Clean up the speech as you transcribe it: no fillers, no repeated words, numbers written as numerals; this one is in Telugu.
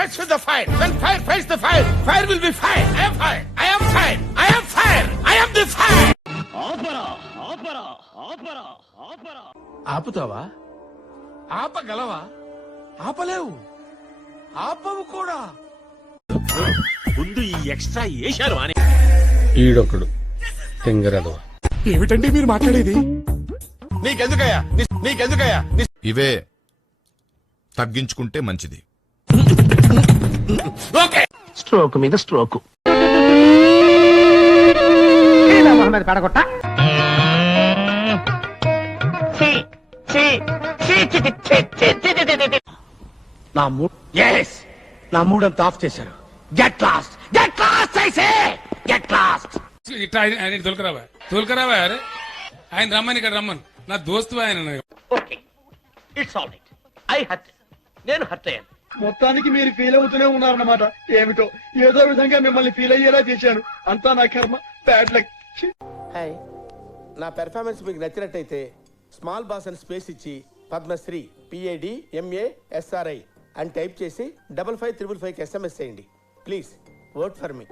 mess with the fire. When fire fights the fire, fire will be fire. I am fire. I am fire. I am fire. I am the fire. ఆపుతావా? ఆపగలవా? ఆపలేవు. ఆపవు కూడా. ముందు ఈ ఎక్స్ట్రా ఏశారు అని ఈడొకడు తెంగరదవ. ఏమిటండి మీరు మాట్లాడేది? నీకెందుకయ్యా? నీకెందుకయ్యా? ఇవే తగ్గించుకుంటే మంచిది. ఓకే. స్ట్రోక్ మీద స్ట్రోక్. మొహమ్మద్ పడగొట్ట నా మూడంతా ఆఫ్ చేశారు. Get lost. Get lost I say. Get lost. ఇట్లా ఆయన తోలుకరావా అరే ఆయన రమ్మని ఇక్కడ రమ్మను నా దోస్తు ఆయన. Okay it's all right. I hurt. నేను హర్ట్ అయ్యాను. మొత్తానికి మీరు ఫీల్ అవుతూనే ఉన్నారన్నమాట. ఏమిటో ఏదో విధంగా మిమ్మల్ని ఫీల్ అయ్యేలా చేశాను. అంతా నా కర్మ. Bad luck. హాయ్, నా పెర్ఫార్మెన్స్ మీకు నచ్చినట్టయితే స్మాల్ బాస్ అని స్పేస్ ఇచ్చి పద్మశ్రీ PADMASRI అని టైప్ చేసి 5555కి SMS చేయండి. Please vote for me.